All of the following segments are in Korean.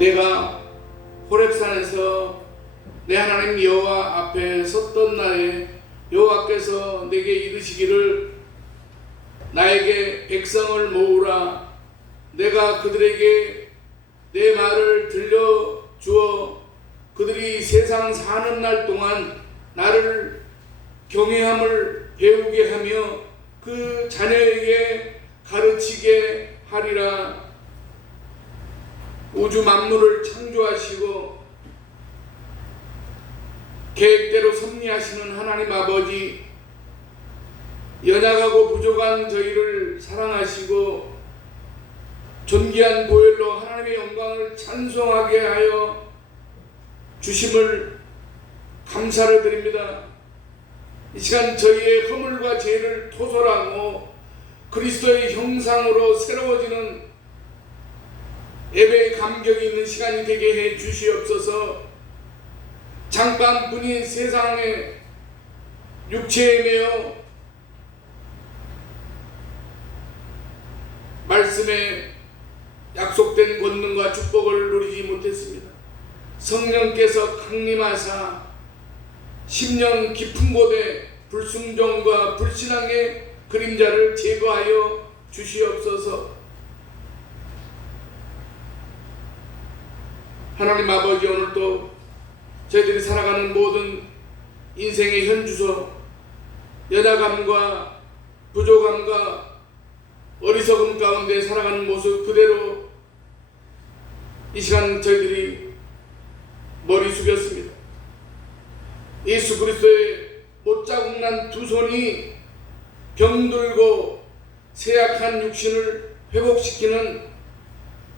내가 호렙산에서 내 하나님 여호와 앞에 섰던 날에 여호와께서 내게 이르시기를 나에게 백성을 모으라. 내가 그들에게 내 말을 들려주어 그들이 세상 사는 날 동안 나를 경외함을 배우게 하며 그 자녀에게 가르치게 하리라. 우주 만물을 창조하시고 계획대로 섭리하시는 하나님 아버지, 연약하고 부족한 저희를 사랑하시고 존귀한 보혈로 하나님의 영광을 찬송하게 하여 주심을 감사를 드립니다. 이 시간 저희의 허물과 죄를 토설하고 그리스도의 형상으로 새로워지는 예배의 감격이 있는 시간이 되게 해 주시옵소서. 잠깐뿐인 세상의 육체에 매여 말씀에 약속된 권능과 축복을 누리지 못했습니다. 성령께서 강림하사 10년 깊은 곳에 불순종과 불신앙의 그림자를 제거하여 주시옵소서. 하나님 아버지, 오늘도 저희들이 살아가는 모든 인생의 현주소, 연약함과 부족함과 어리석음 가운데 살아가는 모습 그대로 이 시간 저희들이 머리 숙였습니다. 예수 그리스도의 못자국 난 두 손이 병들고 쇠약한 육신을 회복시키는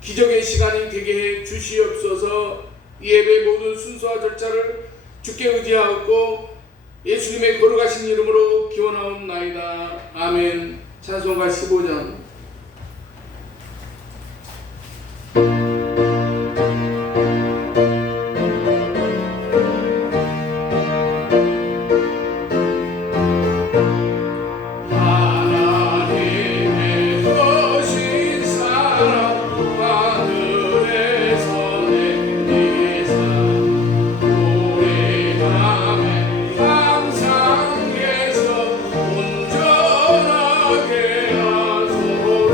기적의 시간이 되게 해 주시옵소서. 이 예배의 모든 순서와 절차를 주께 의지하고 예수님의 거룩하신 이름으로 기원하옵나이다. 아멘. 찬송가 15장. 온전하게 하소서.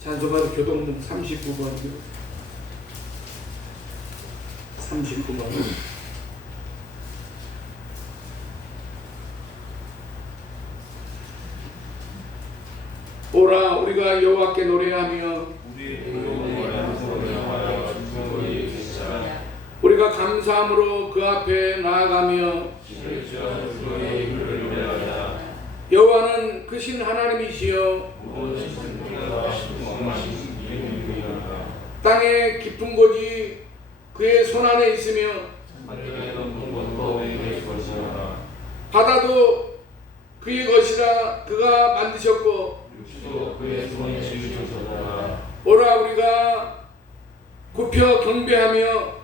찬송가 교동문 39번이요. 39번. 오라 우리가 여호와께 노래하며 우리가 감사함으로 그 앞에 나아가며 여호와는 크신 하나님이시여 땅의 깊은 곳이 그의 손안에 있으며 바다도 그의 것이라 그가 만드셨고 오라 우리가 굽혀 경배하며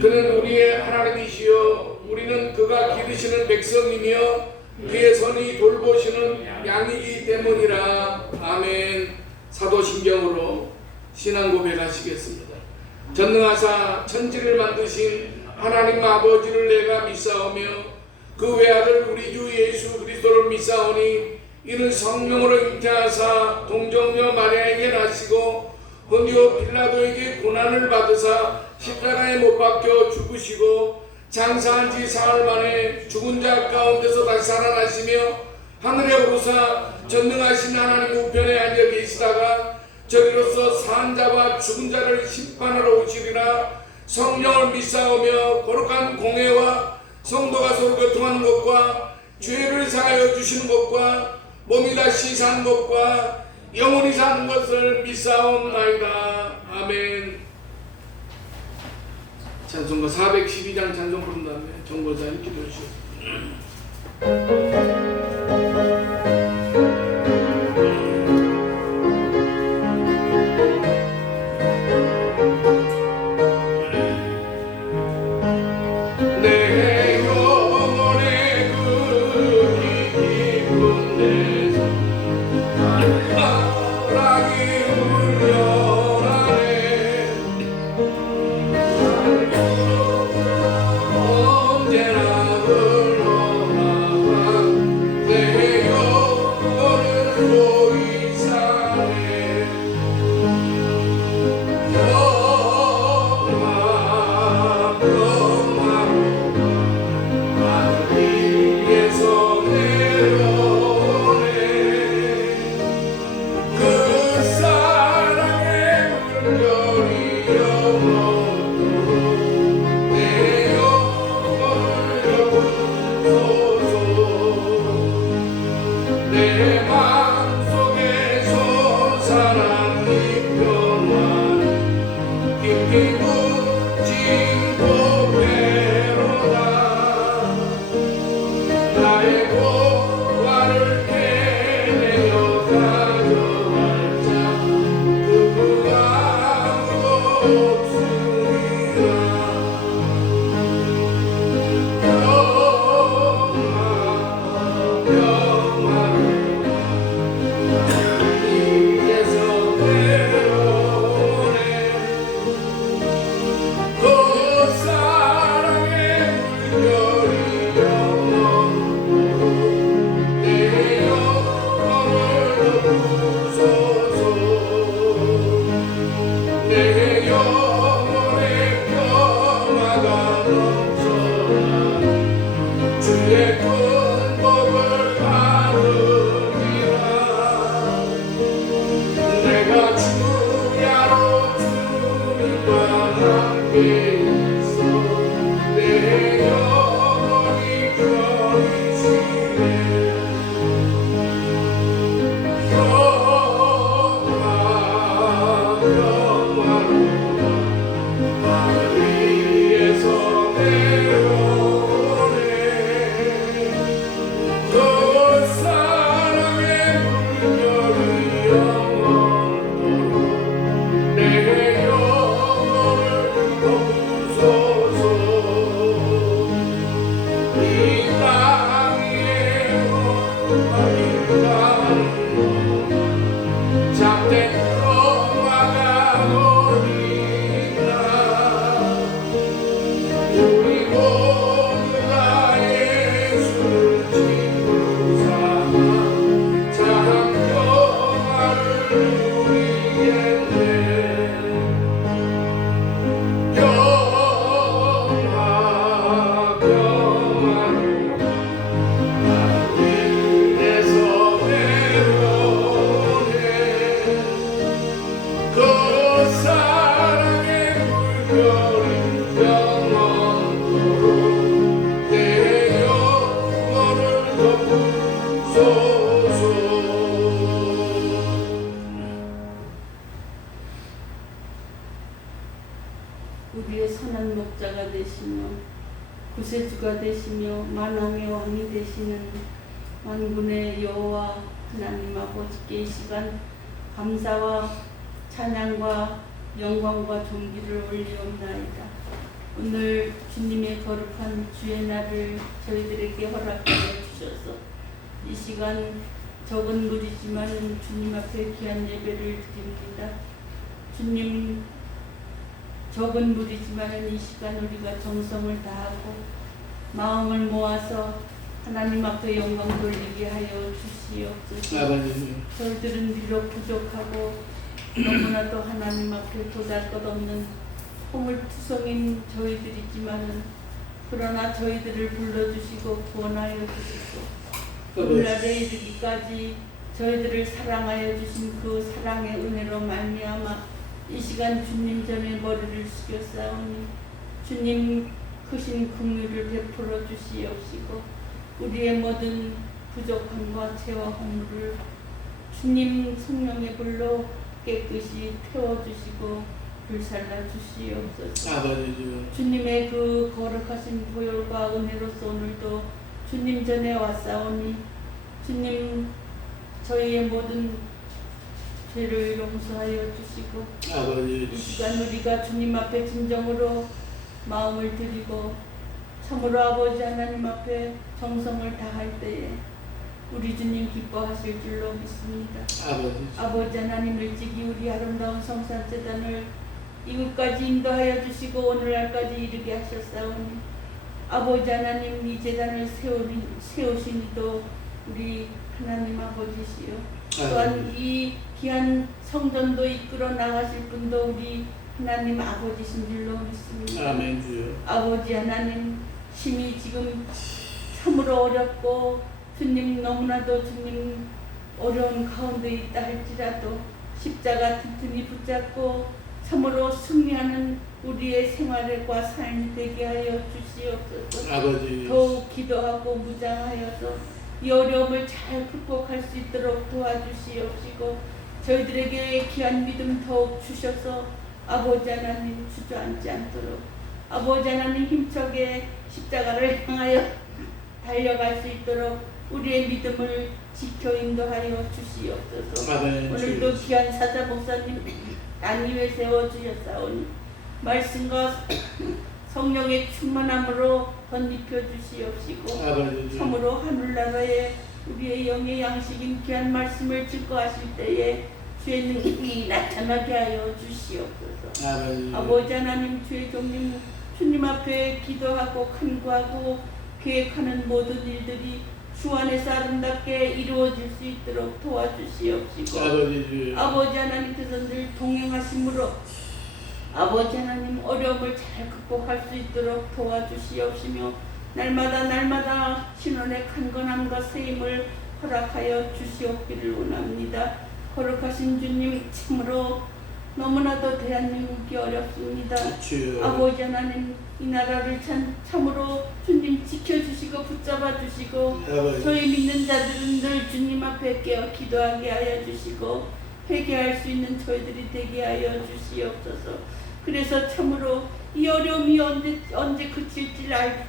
그는 우리의 하나님이시여 우리는 그가 기르시는 백성이며 그의 선이 돌보시는 양이기 때문이라. 아멘. 사도신경으로 신앙 고백하시겠습니다. 전능하사 천지를 만드신 하나님 아버지를 내가 믿사오며 그 외아들 우리 주 예수 그리스도를 믿사오니 이는 성령으로 잉태하사 동정녀 마리아에게 나시고 본디오 빌라도에게 고난을 받으사 십자가에 못 박혀 죽으시고 장사한 지 사흘 만에 죽은 자 가운데서 다시 살아나시며 하늘에 오르사 전능하신 하나님 우편에 앉아 계시다가 저리로서 산 자와 죽은 자를 심판하러 오시리라. 성령을 믿사오며 거룩한 공회와 성도가 서로 교통하는 것과 죄를 사하여 주시는 것과 몸이 다시 사는 것과 영원히 사는 것을 믿사옵나이다. 아멘. 찬송가 412장 찬송 부른 다음에 정거장 기도해 주시옵소서. 구세주가 되시며 만왕의 왕이 되시는 만군의 여호와 하나님 아버지께 이 시간 감사와 찬양과 영광과 존귀를 올리옵나이다. 오늘 주님의 거룩한 주의 날을 저희들에게 허락하여 주셔서 이 시간 적은 무리지만 주님 앞에 귀한 예배를 드립니다. 주님, 적은 무리지만 이 시간 우리가 정성을 다하고 마음을 모아서 하나님 앞에 영광 돌리게 하여 주시옵소서. 저희들은 비록 부족하고 너무나도 하나님 앞에 도달것없는 허물투성인 저희들이지만은 그러나 저희들을 불러주시고 구원하여 주시고 오늘날에 이르기까지 저희들을 사랑하여 주신 그 사랑의 은혜로 말미암아 이 시간 주님 전에 머리를 숙였사오니 주님 크신 긍휼을 베풀어 주시옵시고 우리의 모든 부족함과 죄와 허물을 주님 성령의 불로 깨끗이 태워주시고 불살라 주시옵소서. 주님의 그 거룩하신 보혈과 은혜로서 오늘도 주님 전에 왔사오니 주님 저희의 모든 죄를 용서하여 주시고 이 시간 우리가 주님 앞에 진정으로 마음을 드리고 참으로 아버지 하나님 앞에 정성을 다할 때에 우리 주님 기뻐하실 줄로 믿습니다. 아버지 하나님 일찍이 우리 아름다운 성산재단을 이곳까지 인도하여 주시고 오늘날까지 이르게 하셨사오니 아버지 하나님 이 재단을 세우시니도 우리 하나님 아버지시요 또한 이 귀한 성전도 이끌어 나가실 분도 우리 하나님 아버지신 줄로 믿습니다. 아멘 주여. 아버지 하나님 심히 지금 참으로 어렵고 주님 너무나도 주님 어려운 가운데 있다 할지라도 십자가 튼튼히 붙잡고 참으로 승리하는 우리의 생활과 삶이 되게 하여 주시옵소서. 아버지. 더욱 기도하고 무장하여서 이 어려움을 잘 극복할 수 있도록 도와주시옵시고 저희들에게 귀한 믿음 더욱 주셔서 아버지 하나님 주저앉지 않도록 아버지 하나님 힘차게 십자가를 향하여 달려갈 수 있도록 우리의 믿음을 지켜 인도하여 주시옵소서. 오늘도 귀한 사자 목사님 안위에 세워주셨사오니 말씀과 성령의 충만함으로 덧입혀 주시옵시고 참으로 하늘나라에 우리의 영의 양식인 귀한 말씀을 증거하실 때에 주의 능력이 나타나게 하여 주시옵소서. 아버지 하나님 주의 종님 주님 앞에 기도하고 간구하고 계획하는 모든 일들이 주 안에서 아름답게 이루어질 수 있도록 도와주시옵시고 아버지 하나님께서 늘 동행하심으로 아버지 하나님 어려움을 잘 극복할 수 있도록 도와주시옵시며 날마다 신원의 강건함과 세임을 허락하여 주시옵기를 원합니다. 거룩하신 주님 참으로 너무나도 대한민국이 어렵습니다. 아버지 하나님 이 나라를 참으로 주님 지켜주시고 붙잡아 주시고 저희 믿는 자들은 늘 주님 앞에 깨어 기도하게 하여 주시고 회개할 수 있는 저희들이 되게 하여 주시옵소서. 그래서 참으로 이 어려움이 언제 그칠지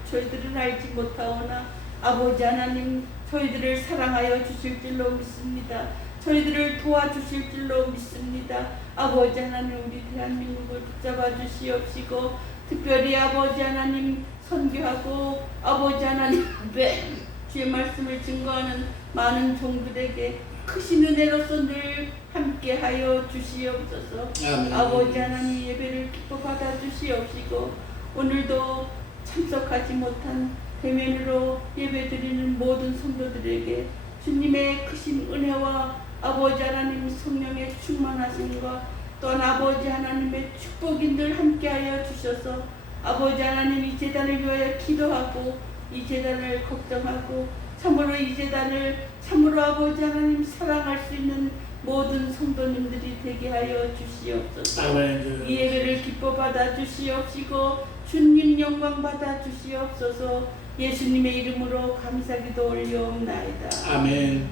저희들은 알지 못하오나 아버지 하나님 저희들을 사랑하여 주실 줄로 믿습니다. 저희들을 도와주실 줄로 믿습니다. 아버지 하나님 우리 대한민국을 붙잡아 주시옵시고 특별히 아버지 하나님 선교하고 아버지 하나님 앞에 주의 말씀을 증거하는 많은 종들에게 크신 은혜로서 늘 함께하여 주시옵소서. 아버지 하나님 예배를 기뻐 받아 주시옵시고 오늘도 참석하지 못한 대면으로 예배드리는 모든 성도들에게 주님의 크신 은혜와 아버지 하나님 성령의 충만하심과 또한 아버지 하나님의 축복이 늘 함께하여 주셔서 아버지 하나님 이 재단을 위하여 기도하고 이 재단을 걱정하고 참으로 이 재단을 참으로 아버지 하나님 사랑할 수 있는 모든 성도님들이 되게 하여 주시옵소서. 이 예배를 기뻐 받아 주시옵시고 주님 영광 받아 주시옵소서. 예수님의 이름으로 감사기도 올려옵나이다. 아멘.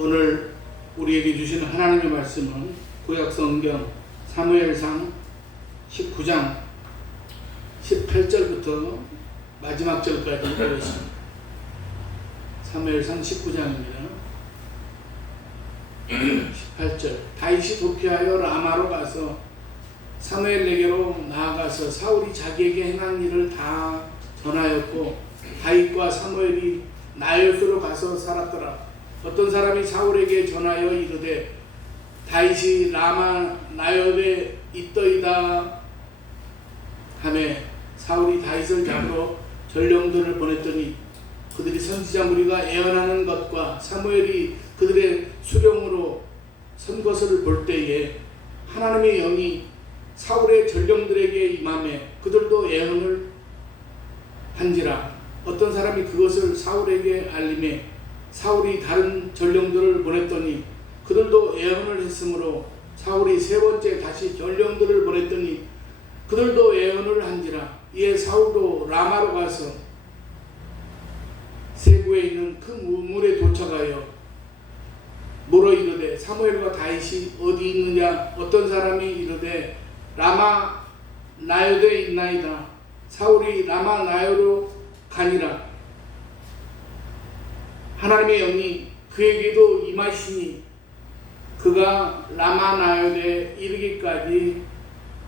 오늘 우리에게 주시는 하나님의 말씀은 구약성경 사무엘상 19장 18절부터 마지막 절까지 읽겠습니다. 사무엘상 19장입니다. 18절. 다윗이 도피하여 라마로 가서 사무엘에게로 나아가서 사울이 자기에게 행한 일을 다 전하였고 다윗과 사무엘이 나요스로 가서 살았더라. 어떤 사람이 사울에게 전하여 이르되 다윗이 라마 나요스에 있더이다 하매 사울이 다윗을 잡으러 전령들을 보냈더니 그들이 선지자 무리가 애언하는 것과 사무엘이 그들의 수령으로 선 것을 볼 때에 하나님의 영이 사울의 전령들에게 임하매 그들도 애언을 한지라. 어떤 사람이 그것을 사울에게 알림해 사울이 다른 전령들을 보냈더니 그들도 애언을 했으므로 사울이 세 번째 다시 전령들을 보냈더니 그들도 애언을 한지라. 이에 사울도 라마로 가서 세구에 있는 큰 우물에 도착하여 물어 이르되 사무엘과 다윗이 어디 있느냐. 어떤 사람이 이르되 라마 나요도에 있나이다. 사울이 라마 나요로 가니라. 하나님의 영이 그에게도 임하시니 그가 라마 나요도에 이르기까지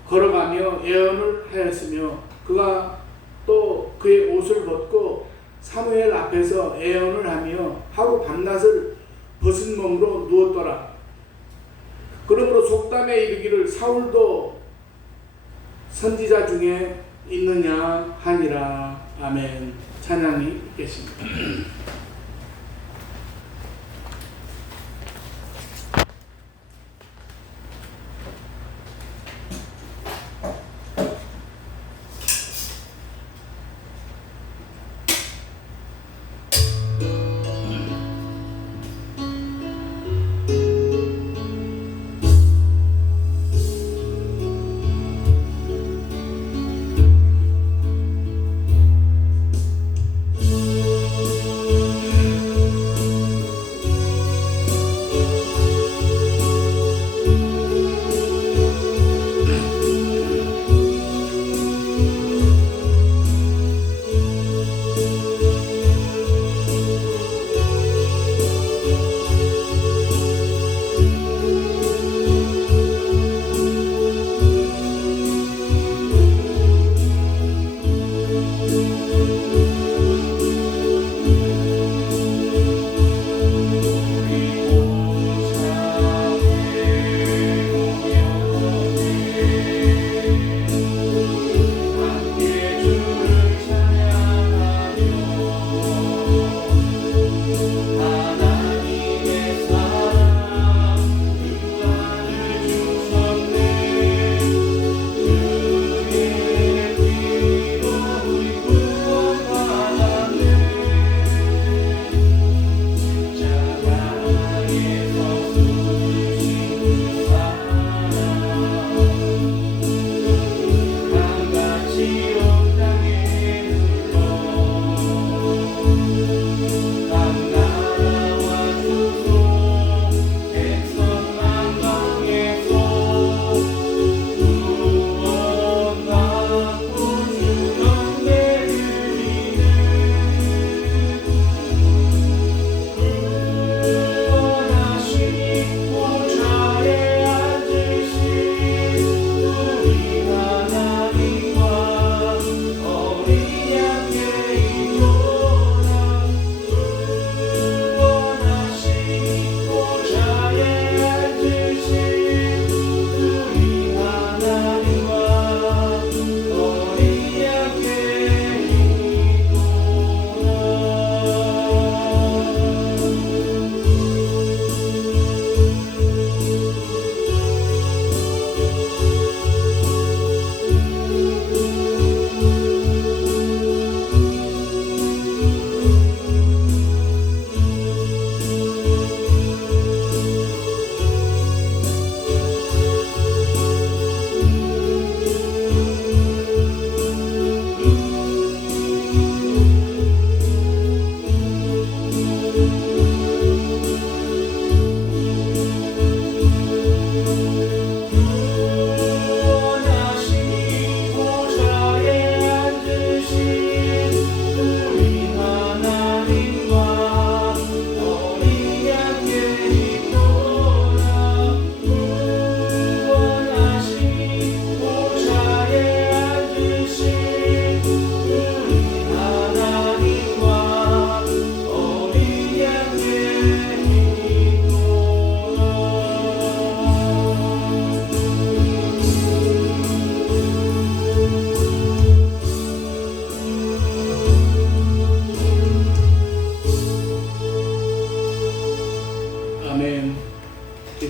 걸어가며 애언을 하였으며 그가 또 그의 옷을 벗고 사무엘 앞에서 애언을 하며 하루 밤낮을 벗은 몸으로 누웠더라. 그러므로 속담에 이르기를 사울도 선지자 중에 있느냐 하니라. 아멘. 찬양이 있겠습니다.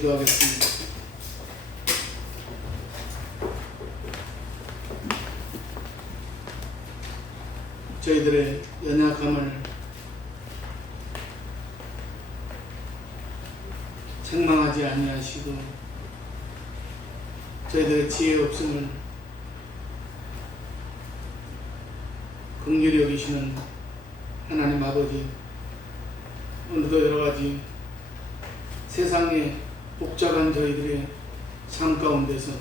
기도하겠습니다. 저희들의 연약함을 책망하지 아니하시고 저희들의 지혜 없음을 긍휼히 여기시는 하나님 아버지, 오늘도 여러가지 세상의 복잡한 저희들의 삶 가운데서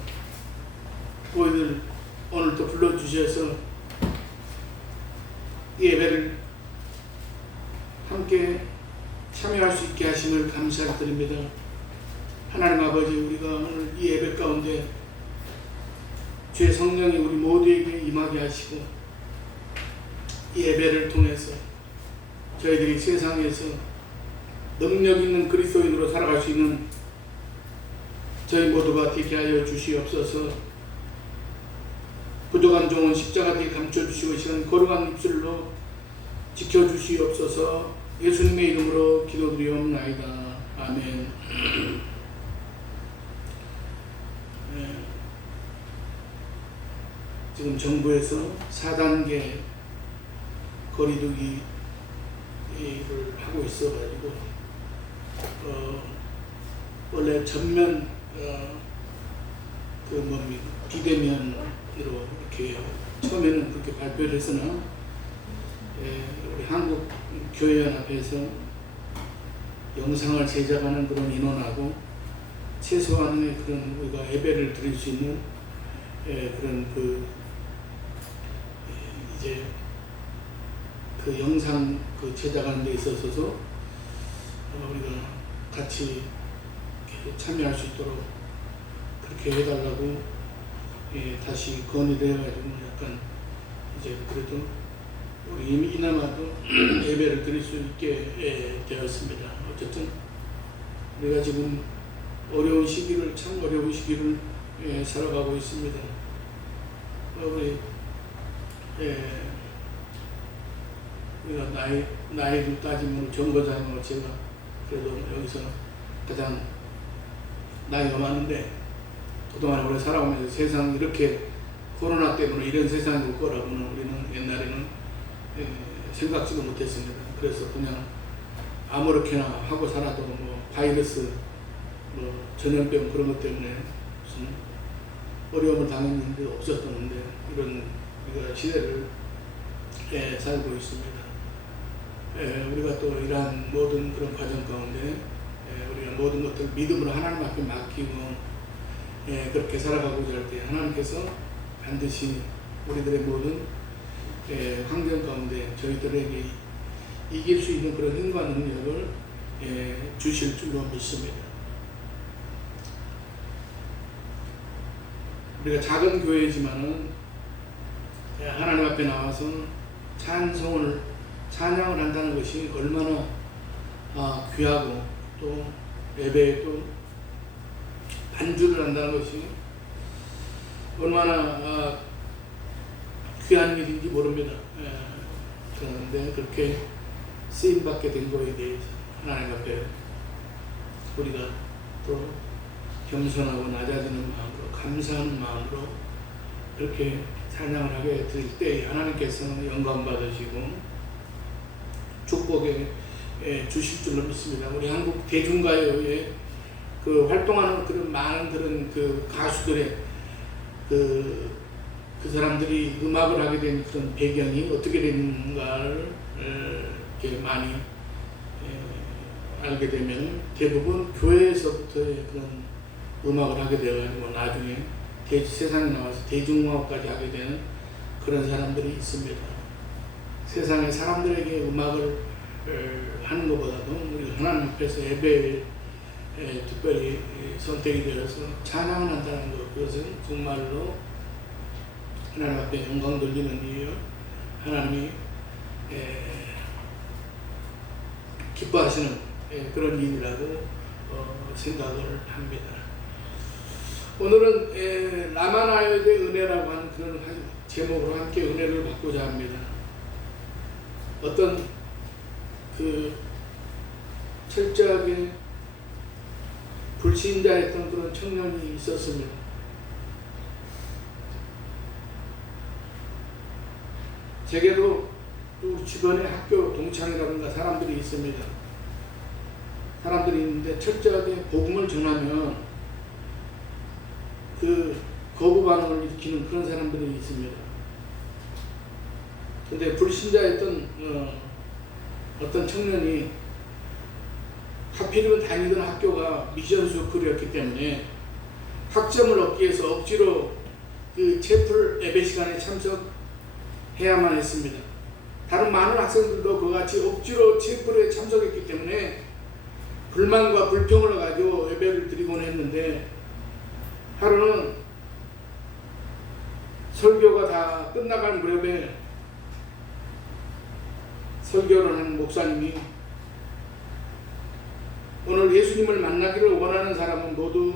저희들 오늘도 불러주셔서 이 예배를 함께 참여할 수 있게 하심을 감사드립니다. 하나님 아버지, 우리가 오늘 이 예배 가운데 주의 성령이 우리 모두에게 임하게 하시고 이 예배를 통해서 저희들이 세상에서 능력 있는 그리스도인으로 살아갈 수 있는 저희 모두가 되게 하여 주시옵소서. 부족한 종은 십자가 뒤에 감춰주시고 시간 거룩한 입술로 지켜주시옵소서. 예수님의 이름으로 기도드리옵나이다. 아멘. 지금 정부에서 4단계 거리두기를 하고 있어가지고 원래 전면 비대면으로 이렇게 처음에는 그렇게 발표를 했으나 우리 한국 교회연합에서 영상을 제작하는 그런 인원하고 최소한의 그런 우리가 예배를 드릴 수 있는 그런 이제 그 영상 제작하는 데 있어서 우리가 같이 참여할 수 있도록 그렇게 해달라고 다시 건의를 해가지고 약간 이제 그래도 우리 이나마도 예배를 드릴 수 있게 되었습니다. 어쨌든 우리가 지금 어려운 시기를 참 어려운 시기를 살아가고 있습니다. 우리 우리가 나이를 따지면 정거장으로 제가 그래도 여기서 가장 나이가 많은데 그동안 오래 살아오면서 세상 이렇게 코로나 때문에 이런 세상이 올 거라고는 우리는 옛날에는 생각지도 못했습니다. 그래서 그냥 아무렇게나 하고 살아도 뭐 바이러스, 뭐 전염병 그런 것 때문에 무슨 어려움을 당했는 데 없었던데 이런 우리가 시대를 살고 있습니다. 우리가 또 이러한 모든 그런 과정 가운데 우리가 모든 것들을 믿음으로 하나님 앞에 맡기고 그렇게 살아가고자 할 때 하나님께서 반드시 우리들의 모든 환경 가운데 저희들에게 이길 수 있는 그런 힘과 능력을 주실 줄로 믿습니다. 우리가 작은 교회지만은 하나님 앞에 나와서 찬양을 한다는 것이 얼마나 귀하고 또 예배에 또 반주를 한다는 것이 얼마나 귀한 일인지 모릅니다. 그런데 그렇게 쓰임받게 된 거에 대해서 하나님 앞에 우리가 또 겸손하고 낮아지는 마음으로 감사하는 마음으로 이렇게 찬양을 하게 될 때 하나님께서 영광 받으시고 축복에 주실 줄로 믿습니다. 우리 한국 대중가요에 그 활동하는 그런 많은 그런 그 가수들의 그 사람들이 음악을 하게 된 그런 배경이 어떻게 됐는가를 이렇게 많이 알게 되면 대부분 교회에서부터의 그런 음악을 하게 되어가지고 나중에 세상에 나와서 대중음악까지 하게 되는 그런 사람들이 있습니다. 세상에 사람들에게 음악을 하는 것보다도 우리 하나님 앞에서 예배에 특별히 선택이 되어서 찬양을 한다는 것, 그것은 정말로 하나님 앞에 영광 돌리는 일이요 하나님이 기뻐하시는 그런 일이라고 생각을 합니다. 오늘은 라마나요의 은혜라고 하는 그런 제목으로 함께 은혜를 받고자 합니다. 어떤 그 철저하게 불신자였던 그런 청년이 있었습니다. 제게도 또 주변에 학교 동창이라든가 사람들이 있습니다. 사람들이 있는데 철저하게 복음을 전하면 그 거부 반응을 일으키는 그런 사람들이 있습니다. 근데 불신자였던 어떤 청년이 하필이면 다니던 학교가 미션 스쿨이었기 때문에 학점을 얻기 위해서 억지로 그 채플 예배 시간에 참석해야만 했습니다. 다른 많은 학생들도 그같이 억지로 채플에 참석했기 때문에 불만과 불평을 가지고 예배를 드리곤 했는데, 하루는 설교가 다 끝나갈 무렵에 설교를 하는 목사님이 오늘 예수님을 만나기를 원하는 사람은 모두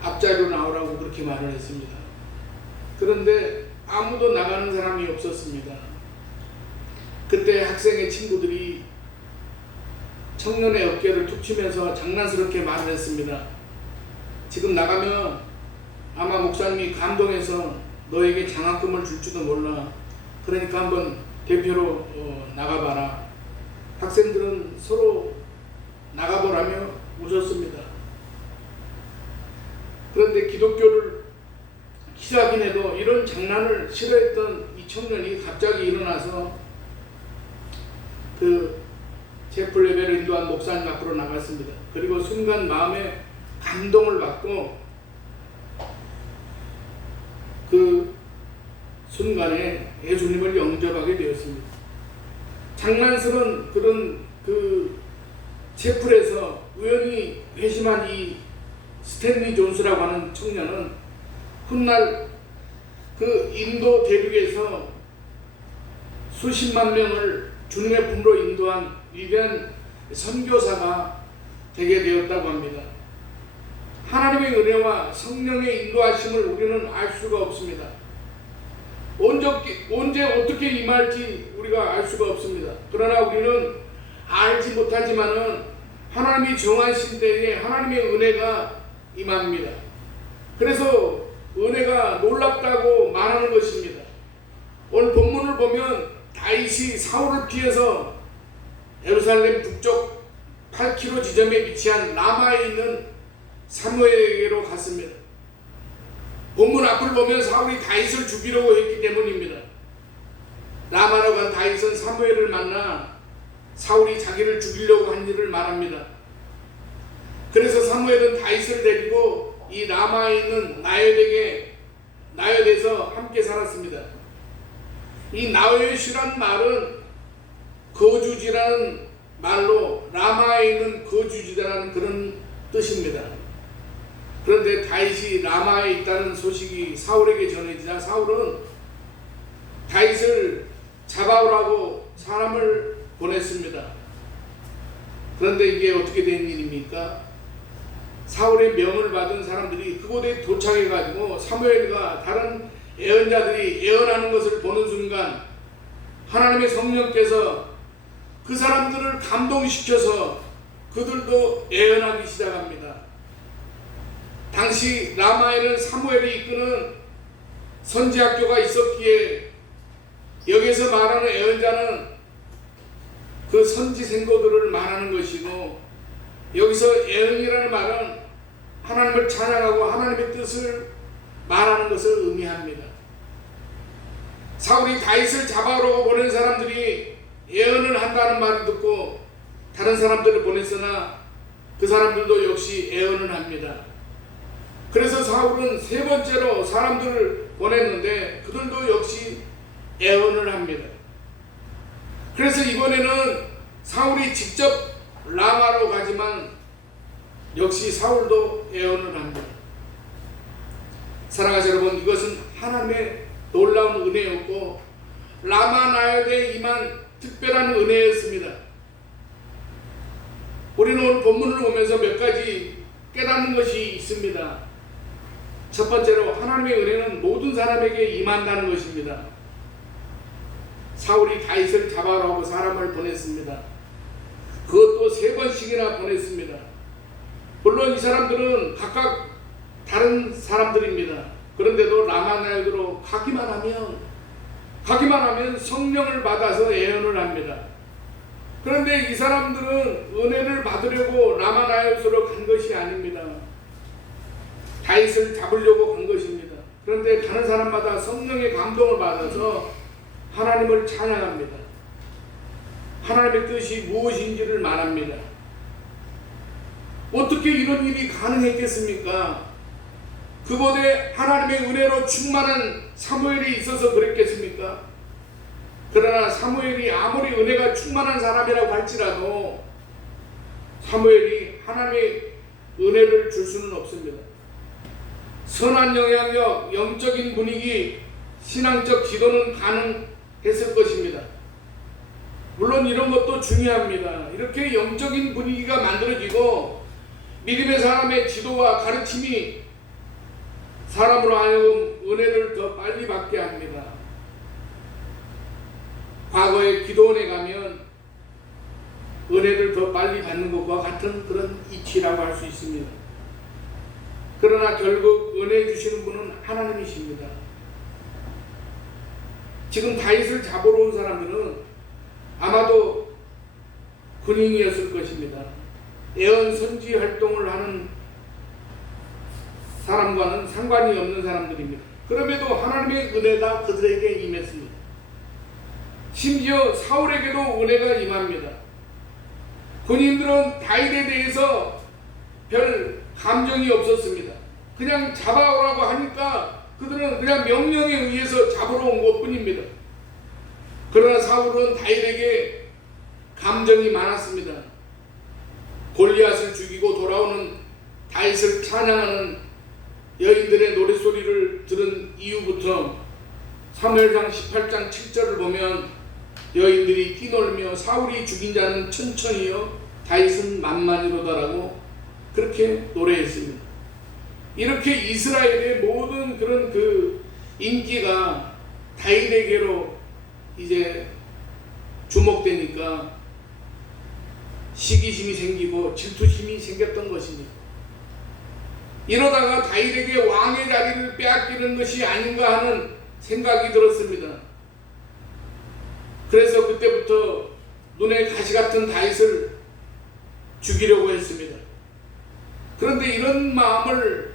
앞자리로 나오라고 그렇게 말을 했습니다. 그런데 아무도 나가는 사람이 없었습니다. 그때 학생의 친구들이 청년의 어깨를 툭 치면서 장난스럽게 말을 했습니다. 지금 나가면 아마 목사님이 감동해서 너에게 장학금을 줄지도 몰라. 그러니까 한번 대표로 나가봐라. 학생들은 서로 나가보라며 웃었습니다. 그런데 기독교를 시작하긴 해도 이런 장난을 싫어했던 이 청년이 갑자기 일어나서 그 채플 예배를 인도한 목사님 앞으로 나갔습니다. 그리고 순간 마음에 감동을 받고 그 순간에 예수님을 영접하게 되었습니다. 장난스러운 그런 그 채플에서 우연히 회심한 이 스탠리 존스라고 하는 청년은 훗날 그 인도 대륙에서 수십만 명을 주님의 품으로 인도한 위대한 선교사가 되게 되었다고 합니다. 하나님의 은혜와 성령의 인도하심을 우리는 알 수가 없습니다. 언제 어떻게 임할지 우리가 알 수가 없습니다. 그러나 우리는 알지 못하지만은 하나님이 정하신 때에 하나님의 은혜가 임합니다. 그래서 은혜가 놀랍다고 말하는 것입니다. 오늘 본문을 보면 다윗이 사울을 피해서 예루살렘 북쪽 8km 지점에 위치한 라마에 있는 사무엘에게로 갔습니다. 본문 앞을 보면 사울이 다윗을 죽이려고 했기 때문입니다. 라마라고 한 다윗은 사무엘을 만나 사울이 자기를 죽이려고 한 일을 말합니다. 그래서 사무엘은 다윗을 데리고 이 라마에 있는 나요댓에서 함께 살았습니다. 이 나요댓이라는 말은 거주지라는 말로 라마에 있는 거주지라는 그런 뜻입니다. 그런데 다윗이 라마에 있다는 소식이 사울에게 전해지자 사울은 다윗을 잡아오라고 사람을 보냈습니다. 그런데 이게 어떻게 된 일입니까? 사울의 명을 받은 사람들이 그곳에 도착해가지고 사무엘과 다른 예언자들이 예언하는 것을 보는 순간 하나님의 성령께서 그 사람들을 감동시켜서 그들도 예언하기 시작합니다. 당시 라마에는 사무엘이 이끄는 선지학교가 있었기에 여기서 말하는 예언자는 그 선지 생도들을 말하는 것이고, 여기서 예언이라는 말은 하나님을 찬양하고 하나님의 뜻을 말하는 것을 의미합니다. 사울이 다윗을 잡아오라고 보낸 사람들이 예언을 한다는 말을 듣고 다른 사람들을 보냈으나 그 사람들도 역시 예언을 합니다. 그래서 사울은 세 번째로 사람들을 보냈는데 그들도 역시 예언을 합니다. 그래서 이번에는 사울이 직접 라마로 가지만 역시 사울도 예언을 합니다. 사랑하는 여러분, 이것은 하나님의 놀라운 은혜였고 라마 나요댓에 임한 특별한 은혜였습니다. 우리는 오늘 본문을 보면서 몇 가지 깨닫는 것이 있습니다. 첫 번째로 하나님의 은혜는 모든 사람에게 임한다는 것입니다. 사울이 다윗을 잡아오라고 사람을 보냈습니다. 그것도 3번씩이나 보냈습니다. 물론 이 사람들은 각각 다른 사람들입니다. 그런데도 라마나요드로 가기만 하면 성령을 받아서 예언을 합니다. 그런데 이 사람들은 은혜를 받으려고 라마나요드로 간 것이 아닙니다. 다윗을 잡으려고 간 것입니다. 그런데 가는 사람마다 성령의 감동을 받아서 하나님을 찬양합니다. 하나님의 뜻이 무엇인지를 말합니다. 어떻게 이런 일이 가능했겠습니까? 그곳에 하나님의 은혜로 충만한 사무엘이 있어서 그랬겠습니까? 그러나 사무엘이 아무리 은혜가 충만한 사람이라고 할지라도 사무엘이 하나님의 은혜를 줄 수는 없습니다. 선한 영향력, 영적인 분위기, 신앙적 지도는 가능했을 것입니다. 물론 이런 것도 중요합니다. 이렇게 영적인 분위기가 만들어지고 믿음의 사람의 지도와 가르침이 사람으로 하여금 은혜를 더 빨리 받게 합니다. 과거에 기도원에 가면 은혜를 더 빨리 받는 것과 같은 그런 이치라고 할 수 있습니다. 그러나 결국 은혜 주시는 분은 하나님이십니다. 지금 다윗을 잡으러 온 사람들은 아마도 군인이었을 것입니다. 예언 선지 활동을 하는 사람과는 상관이 없는 사람들입니다. 그럼에도 하나님의 은혜가 그들에게 임했습니다. 심지어 사울에게도 은혜가 임합니다. 군인들은 다윗에 대해서 별 감정이 없었습니다. 그냥 잡아오라고 하니까 그들은 그냥 명령에 의해서 잡으러 온 것뿐입니다. 그러나 사울은 다윗에게 감정이 많았습니다. 골리앗을 죽이고 돌아오는 다윗을 찬양하는 여인들의 노랫소리를 들은 이후부터 사무엘상 18장 7절을 보면 여인들이 뛰놀며 사울이 죽인 자는 천천히요 다윗은 만만이로다라고 그렇게 노래했습니다. 이렇게 이스라엘의 모든 그런 그 인기가 다윗에게로 이제 주목되니까 시기심이 생기고 질투심이 생겼던 것입니다. 이러다가 다윗에게 왕의 자리를 빼앗기는 것이 아닌가 하는 생각이 들었습니다. 그래서 그때부터 눈에 가시 같은 다윗을 죽이려고 했습니다. 그런데 이런 마음을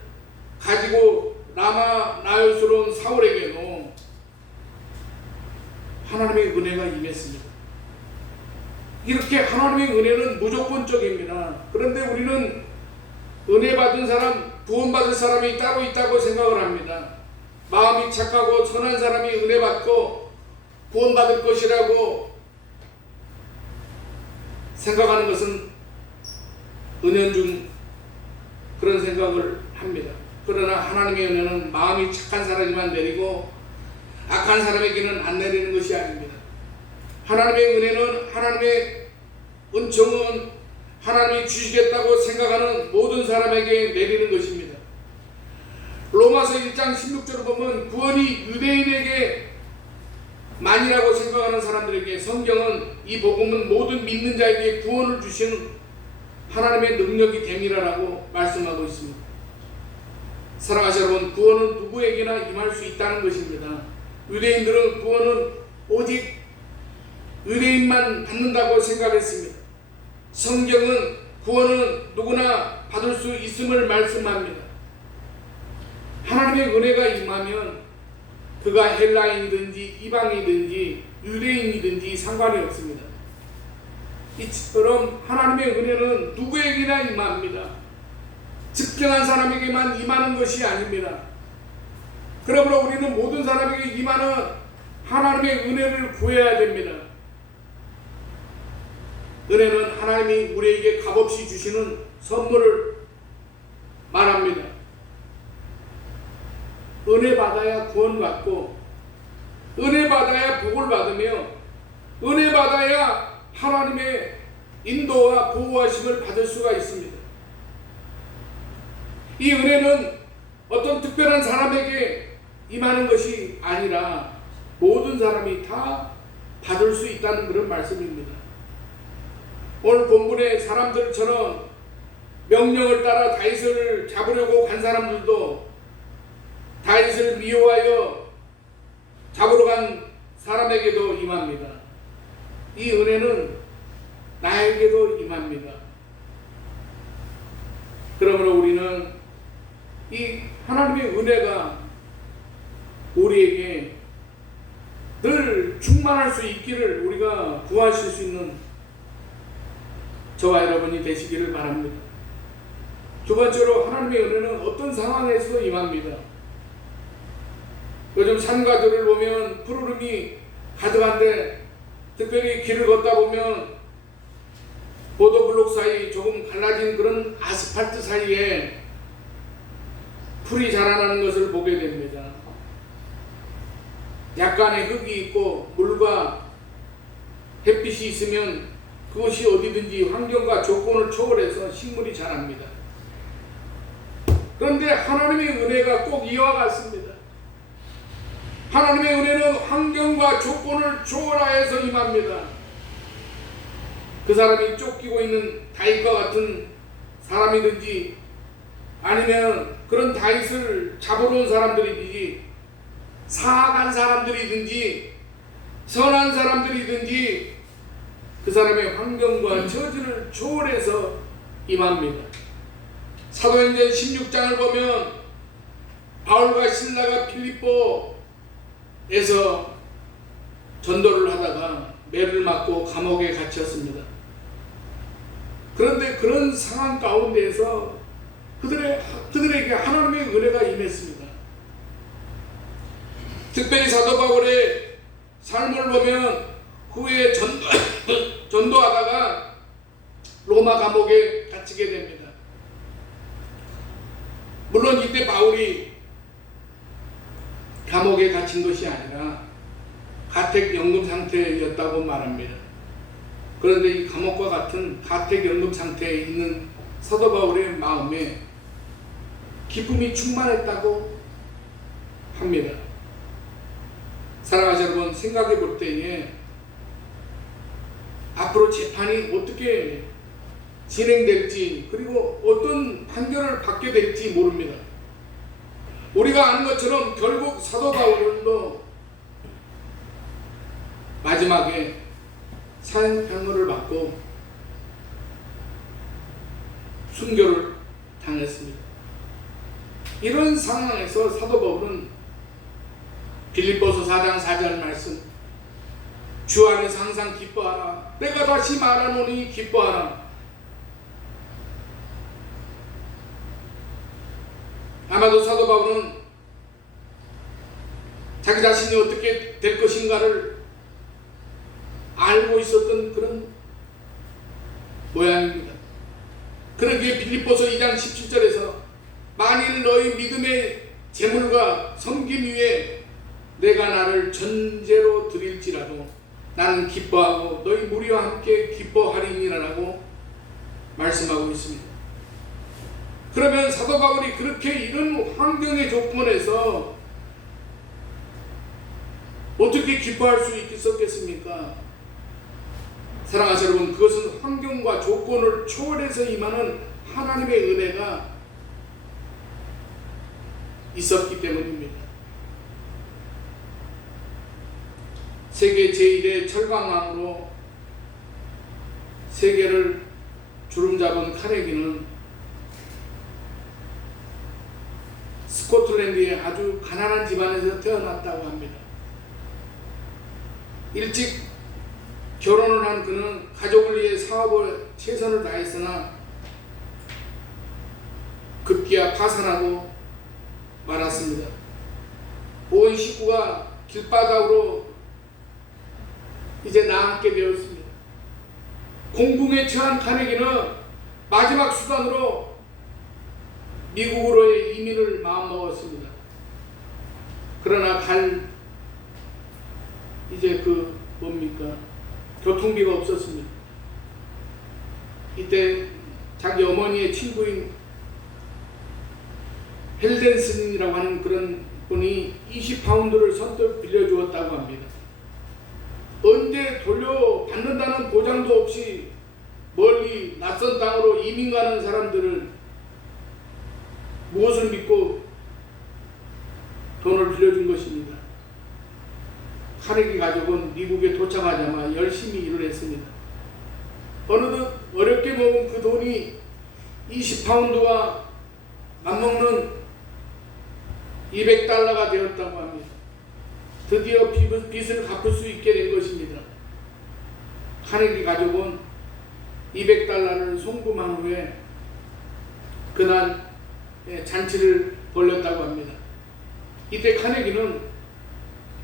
가지고 라마나요스로 온 사울에게도 하나님의 은혜가 임했습니다. 이렇게 하나님의 은혜는 무조건적입니다. 그런데 우리는 은혜 받은 사람, 구원받을 사람이 따로 있다고 생각을 합니다. 마음이 착하고 선한 사람이 은혜 받고 구원받을 것이라고 생각하는 것은 은연중 그런 생각을 합니다. 그러나 하나님의 은혜는 마음이 착한 사람이만 내리고 악한 사람에게는 안 내리는 것이 아닙니다. 하나님의 은혜는, 하나님의 은총은 하나님이 주시겠다고 생각하는 모든 사람에게 내리는 것입니다. 로마서 1장 16절을 보면 구원이 유대인에게 만이라고 생각하는 사람들에게 성경은 이 복음은 모든 믿는 자에게 구원을 주시는 하나님의 능력이 됨이라고 말씀하고 있습니다. 사랑하시는 여러분, 구원은 누구에게나 임할 수 있다는 것입니다. 유대인들은 구원은 오직 유대인만 받는다고 생각했습니다. 성경은 구원은 누구나 받을 수 있음을 말씀합니다. 하나님의 은혜가 임하면 그가 헬라인이든지 이방이든지 유대인이든지 상관이 없습니다. 이처럼 하나님의 은혜는 누구에게나 임합니다. 특정한 사람에게만 임하는 것이 아닙니다. 그러므로 우리는 모든 사람에게 임하는 하나님의 은혜를 구해야 됩니다. 은혜는 하나님이 우리에게 값없이 주시는 선물을 말합니다. 은혜 받아야 구원받고 은혜 받아야 복을 받으며 은혜 받아야 하나님의 인도와 보호하심을 받을 수가 있습니다. 이 은혜는 어떤 특별한 사람에게 임하는 것이 아니라 모든 사람이 다 받을 수 있다는 그런 말씀입니다. 오늘 본문의 사람들처럼 명령을 따라 다윗을 잡으려고 간 사람들도 다윗을 미워하여 잡으러 간 사람에게도 임합니다. 이 은혜는 나에게도 임합니다. 그러므로 우리는 이 하나님의 은혜가 우리에게 늘 충만할 수 있기를 우리가 구하실 수 있는 저와 여러분이 되시기를 바랍니다. 두 번째로 하나님의 은혜는 어떤 상황에서도 임합니다. 요즘 산가들을 보면 푸르름이 가득한데 특별히 길을 걷다 보면 보도블록 사이 조금 갈라진 그런 아스팔트 사이에 풀이 자라나는 것을 보게 됩니다. 약간의 흙이 있고 물과 햇빛이 있으면 그것이 어디든지 환경과 조건을 초월해서 식물이 자랍니다. 그런데 하나님의 은혜가 꼭 이와 같습니다. 하나님의 은혜는 환경과 조건을 초월하여서 임합니다. 그 사람이 쫓기고 있는 다윗과 같은 사람이든지 아니면 그런 다윗을 잡으러 온 사람들이든지 사악한 사람들이든지 선한 사람들이든지 그 사람의 환경과 처지를 초월해서 임합니다. 사도행전 16장을 보면 바울과 실라가 필리포에서 전도를 하다가 매를 맞고 감옥에 갇혔습니다. 그런데 그런 상황 가운데에서 그들에게 하나님의 은혜가 임했습니다. 특별히 사도 바울의 삶을 보면 후에 전도하다가 로마 감옥에 갇히게 됩니다. 물론 이때 바울이 감옥에 갇힌 것이 아니라 가택연금 상태였다고 말합니다. 그런데 이 감옥과 같은 가택연금 상태에 있는 사도 바울의 마음에 기쁨이 충만했다고 합니다. 사랑하는 여러분, 생각해 볼 때에 앞으로 재판이 어떻게 진행될지 그리고 어떤 판결을 받게 될지 모릅니다. 우리가 아는 것처럼 결국 사도 바울도 마지막에 사형을 받고 순교를 당했습니다. 이런 상황에서 사도 바울은 빌립보서 4장 4절 말씀, 주 안에서 항상 기뻐하라. 내가 다시 말하노니 기뻐하라. 아마도 사도 바울은 자기 자신이 어떻게 될 것인가를 알고 있었던 그런 모양입니다. 그러기에 빌립보서 2장 17절에서 만일 너희 믿음의 재물과 섬김 위에 내가 나를 전제로 드릴지라도 나는 기뻐하고 너희 무리와 함께 기뻐하리니라고 말씀하고 있습니다. 그러면 사도 바울이 그렇게 이런 환경의 조건에서 어떻게 기뻐할 수 있었겠습니까? 사랑하는 여러분, 그것은 환경과 조건을 초월해서 임하는 하나님의 은혜가 있었기 때문입니다. 세계 제1의 철강왕으로 세계를 주름잡은 카네기는 스코틀랜드의 아주 가난한 집안에서 태어났다고 합니다. 일찍 결혼을 한 그는 가족을 위해 사업을 최선을 다했으나 급기야 파산하고 말았습니다. 온 식구가 길바닥으로 이제 나앉게 되었습니다. 공궁에 처한 카네기는 마지막 수단으로 미국으로의 이민을 마음먹었습니다. 그러나 이제 교통비가 없었습니다. 이때 자기 어머니의 친구인 헬덴슨이라고 하는 그런 분이 20파운드를 선뜻 빌려주었다고 합니다. 언제 돌려받는다는 보장도 없이 멀리 멀리 낯선 땅으로 이민 가는 사람들을 무엇을 믿고 돈을 빌려준 것입니다. 카네기 가족은 미국에 도착하자마자 열심히 일을 했습니다. 어느덧 어렵게 모은 그 돈이 20파운드와 맞먹는 200달러가 되었다고 합니다. 드디어 빚을 갚을 수 있게 된 것입니다. 카네기 가족은 200달러를 송금한 후에 그날 잔치를 벌였다고 합니다. 이때 카네기는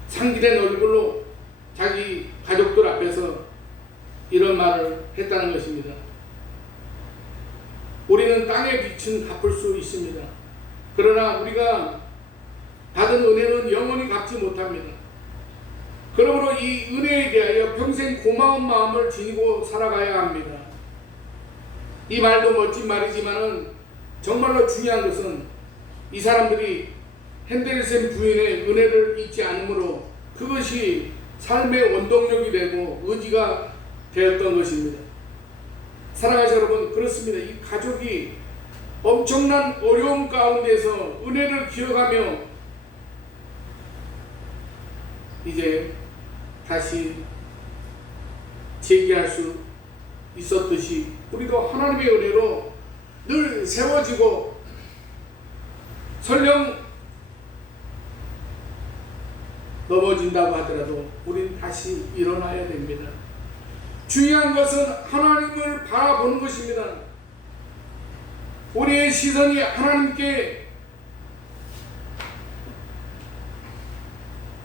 상기된 얼굴로 자기 가족들 앞에서 이런 말을 했다는 것입니다. 우리는 땅의 빚은 갚을 수 있습니다. 그러나 우리가 받은 은혜는 영원히 갚지 못합니다. 그러므로 이 은혜에 대하여 평생 고마운 마음을 지니고 살아가야 합니다. 이 말도 멋진 말이지만은 정말로 중요한 것은 이 사람들이 핸델센 부인의 은혜를 잊지 않으므로 그것이 삶의 원동력이 되고 의지가 되었던 것입니다. 사랑하는 여러분, 그렇습니다. 이 가족이 엄청난 어려움 가운데서 은혜를 기억하며 이제 다시 재기할 수 있었듯이 우리도 하나님의 은혜로 늘 세워지고 설령 넘어진다고 하더라도 우린 다시 일어나야 됩니다. 중요한 것은 하나님을 바라보는 것입니다. 우리의 시선이 하나님께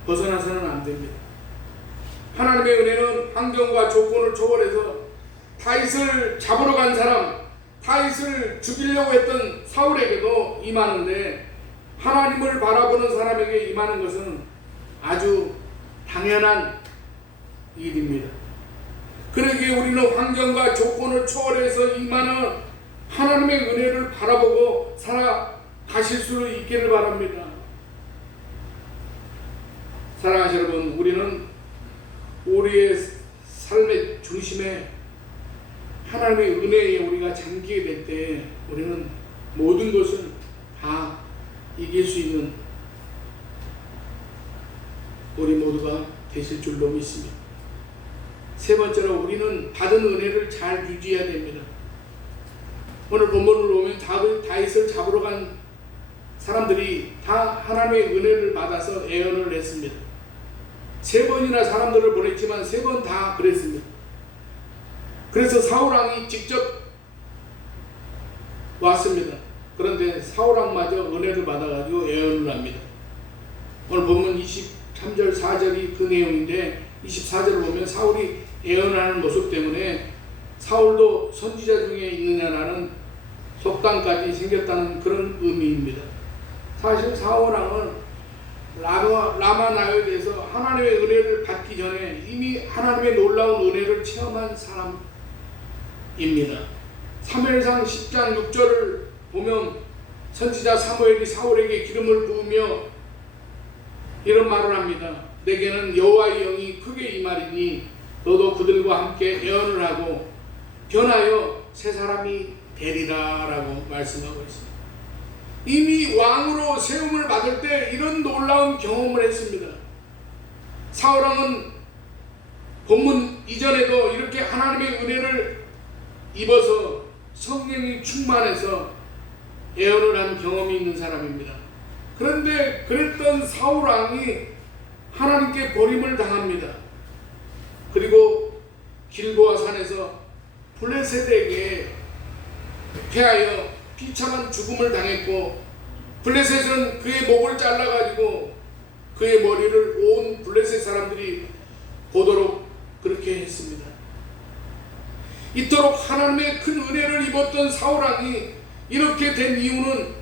벗어나서는 안 됩니다. 하나님의 은혜는 환경과 조건을 초월해서 다윗을 잡으러 간 사람, 다윗을 죽이려고 했던 사울에게도 임하는데 하나님을 바라보는 사람에게 임하는 것은 아주 당연한 일입니다. 그러기에 우리는 환경과 조건을 초월해서 임하는 하나님의 은혜를 바라보고 살아가실 수 있기를 바랍니다. 사랑하는 여러분, 우리는 우리의 삶의 중심에 하나님의 은혜에 우리가 잠기게 될 때 우리는 모든 것을 다 이길 수 있는 우리 모두가 되실 줄로 믿습니다. 세 번째로 우리는 받은 은혜를 잘 유지해야 됩니다. 오늘 본문을 보면 다윗을 잡으러 간 사람들이 다 하나님의 은혜를 받아서 애언을 했습니다. 세 번이나 사람들을 보냈지만 세 번 다 그랬습니다. 그래서 사울왕이 직접 왔습니다. 그런데 사울왕마저 은혜를 받아가지고 애언을 합니다. 오늘 본문 23절 4절이 그 내용인데 24절을 보면 사울이 애언하는 모습 때문에 사울도 선지자 중에 있느냐라는 속담까지 생겼다는 그런 의미입니다. 사실 사울왕은 라마나요에 대해서 하나님의 은혜를 받기 전에 이미 하나님의 놀라운 은혜를 체험한 사람입니다. 사무엘상 10장 6절을 보면 선지자 사무엘이 사울에게 기름을 부으며 이런 말을 합니다. 내게는 여호와의 영이 크게 임하리니 너도 그들과 함께 애언을 하고 변하여 새 사람이 되리라 라고 말씀하고 있습니다. 이미 왕으로 세움을 받을 때 이런 놀라운 경험을 했습니다. 사울왕은 본문 이전에도 이렇게 하나님의 은혜를 입어서 성령이 충만해서 애언을 한 경험이 있는 사람입니다. 그런데 그랬던 사울왕이 하나님께 버림을 당합니다. 그리고 길보아 산에서 블레셋에게 패하여 비참한 죽음을 당했고 블레셋은 그의 목을 잘라가지고 그의 머리를 온 블레셋 사람들이 보도록 그렇게 했습니다. 이토록 하나님의 큰 은혜를 입었던 사울왕이 이렇게 된 이유는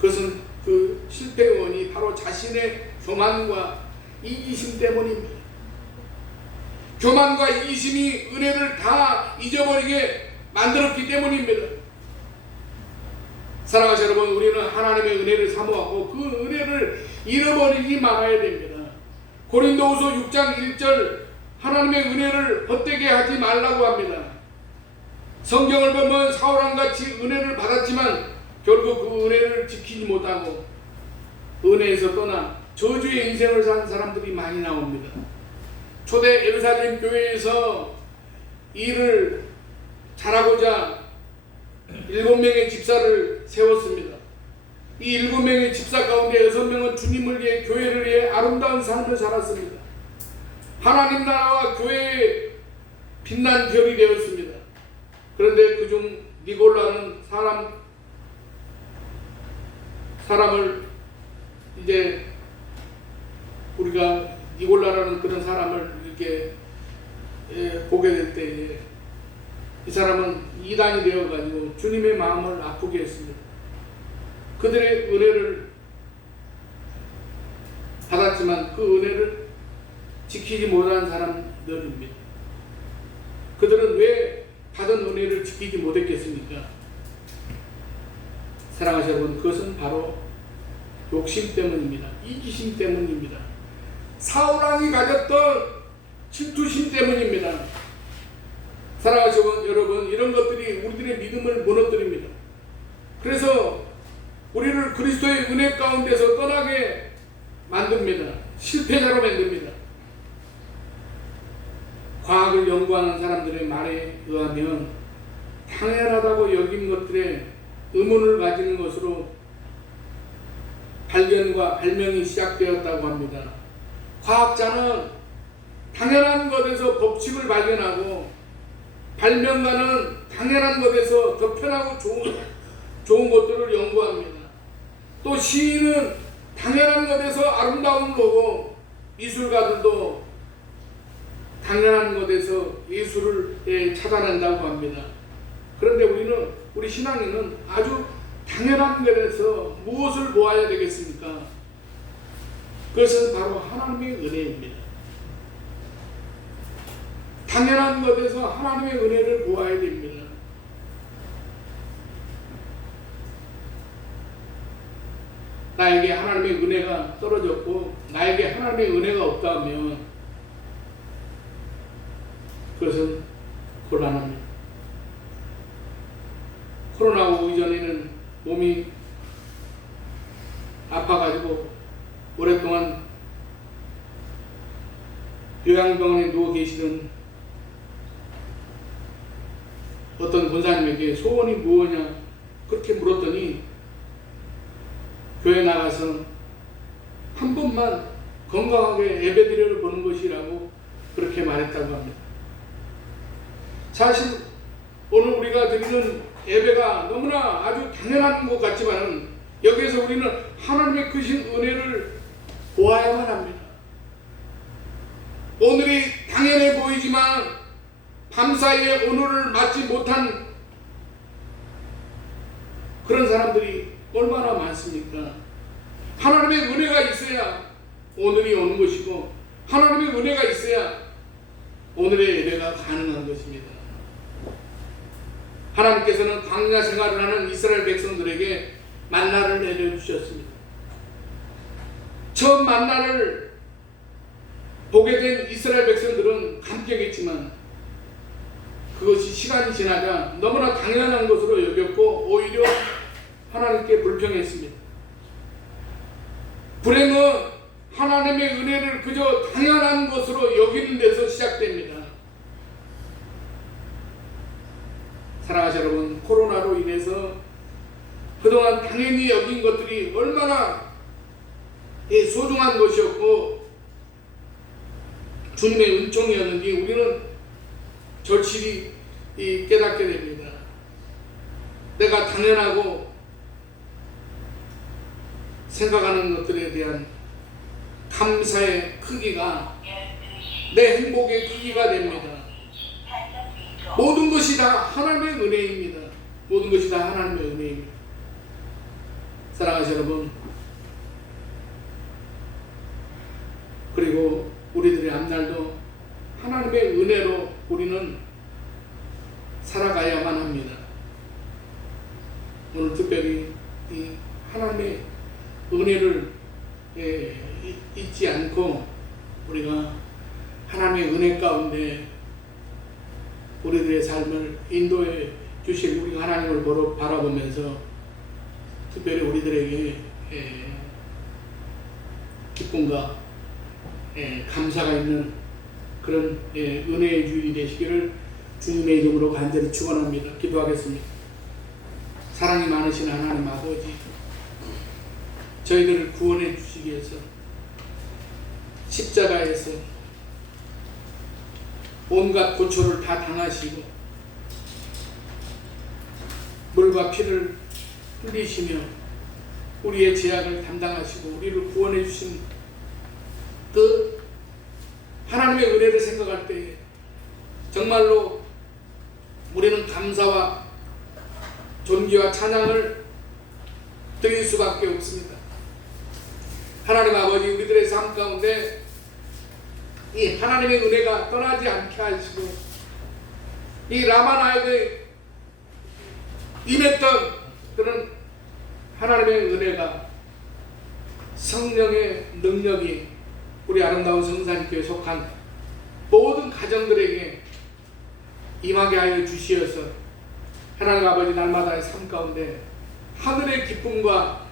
그것은 그 실패의 원인이 바로 자신의 교만과 이기심 때문입니다. 교만과 이기심이 은혜를 다 잊어버리게 만들었기 때문입니다. 사랑하는 여러분, 우리는 하나님의 은혜를 사모하고 그 은혜를 잃어버리지 말아야 됩니다. 고린도후서 6장 1절 하나님의 은혜를 헛되게 하지 말라고 합니다. 성경을 보면 사울왕 같이 은혜를 받았지만 결국 그 은혜를 지키지 못하고 은혜에서 떠나 저주의 인생을 산 사람들이 많이 나옵니다. 초대 예루살렘 교회에서 일을 잘하고자 7명의 집사를 세웠습니다. 이 7명의 집사 가운데 6명은 주님을 위해 교회를 위해 아름다운 삶을 살았습니다. 하나님 나라와 교회의 빛난 별이 되었습니다. 그런데 그중 니골라는 사람을 이제 우리가 니골라라는 그런 사람을 이렇게 보게 될 때에 이 사람은 이단이 되어가지고 주님의 마음을 아프게 했습니다. 그들의 은혜를 받았지만 그 은혜를 지키지 못한 사람들입니다. 그들은 왜 받은 은혜를 지키지 못했겠습니까? 사랑하는 여러분, 그것은 바로 욕심 때문입니다. 이기심 때문입니다. 사울왕이 가졌던 질투심 때문입니다. 사랑하는 여러분, 이런 것들이 우리들의 믿음을 무너뜨립니다. 그래서 우리를 그리스도의 은혜 가운데서 떠나게 만듭니다. 실패자로 만듭니다. 과학을 연구하는 사람들의 말에 의하면 당연하다고 여긴 것들에 의문을 가지는 것으로 발견과 발명이 시작되었다고 합니다. 과학자는 당연한 것에서 법칙을 발견하고 발명가는 당연한 것에서 더 편하고 좋은 것들을 연구합니다. 또 시인은 당연한 것에서 아름다움을 보고 미술가들도 당연한 것에서 예술을 찾아낸다고 합니다. 그런데 우리 신앙인은 아주 당연한 것에서 무엇을 보아야 되겠습니까? 그것은 바로 하나님의 은혜입니다. 당연한 것에서 하나님의 은혜를 보아야 됩니다. 나에게 하나님의 은혜가 떨어졌고 나에게 하나님의 은혜가 없다면 그것은 곤란합니다. 코로나 오기 전에는 몸이 아파가지고 오랫동안 요양병원에 누워 계시던 어떤 권사님에게 소원이 무엇이냐 그렇게 물었더니 교회 나가서 한 번만 건강하게 예배드려 보는 것이라고 그렇게 말했다고 합니다. 사실 오늘 우리가 드리는 예배가 너무나 아주 당연한 것 같지만 여기에서 우리는 하나님의 크신 은혜를 보아야만 합니다. 오늘이 당연해 보이지만 밤사이에 오늘을 맞지 못한 그런 사람들이 얼마나 많습니까? 하나님의 은혜가 있어야 오늘이 오는 것이고 하나님의 은혜가 있어야 오늘의 예배가 가능한 것입니다. 하나님께서는 광야 생활을 하는 이스라엘 백성들에게 만나를 내려주셨습니다. 처음 만나를 보게 된 이스라엘 백성들은 감격했지만 그것이 시간이 지나자 너무나 당연한 것으로 여겼고 오히려 하나님께 불평했습니다. 불행은 하나님의 은혜를 그저 당연한 것으로 여기는 데서 시작됩니다. 사랑하는 여러분, 코로나로 인해서 그동안 당연히 여긴 것들이 얼마나 소중한 것이었고 주님의 은총이었는지 우리는 절실히 깨닫게 됩니다. 내가 당연하고 생각하는 것들에 대한 감사의 크기가 내 행복의 크기가 됩니다. 모든 것이 다 하나님의 은혜입니다. 모든 것이 다 하나님의 은혜입니다. 사랑하는 여러분, 그리고 우리들의 앞날도 하나님의 은혜로 우리는 살아가야만 합니다. 오늘 특별히 이 하나님의 은혜를 잊지 않고 우리가 하나님의 은혜 가운데 우리들의 우리의 삶을 인도해 주실 우리 하나님을 바라보면서 특별히 우리들에게 기쁨과 감사가 있는 그런 은혜의 주일이 되시기를 주님의 이름으로 간절히 축원합니다. 기도하겠습니다. 사랑이 많으신 하나님 아버지, 저희들을 구원해 주시기 위해서 십자가에서 온갖 고초를 다 당하시고 물과 피를 흘리시며 우리의 죄악을 담당하시고 우리를 구원해 주신 그 하나님의 은혜를 생각할 때 정말로 우리는 감사와 존귀와 찬양을 드릴 수밖에 없습니다. 하나님 아버지, 우리들의 삶 가운데 이 하나님의 은혜가 떠나지 않게 하시고 이 라마나에게 임했던 그런 하나님의 은혜가, 성령의 능력이 우리 아름다운 성산교회 속한 모든 가정들에게 임하게 하여 주시어서 하나님 아버지 날마다의 삶 가운데 하늘의 기쁨과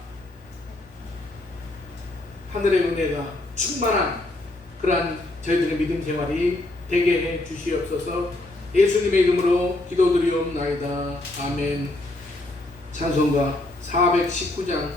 하늘의 은혜가 충만한 그러한 저희들의 믿음 생활이 되게 해 주시옵소서. 예수님의 이름으로 기도드리옵나이다. 아멘. 찬송가 419장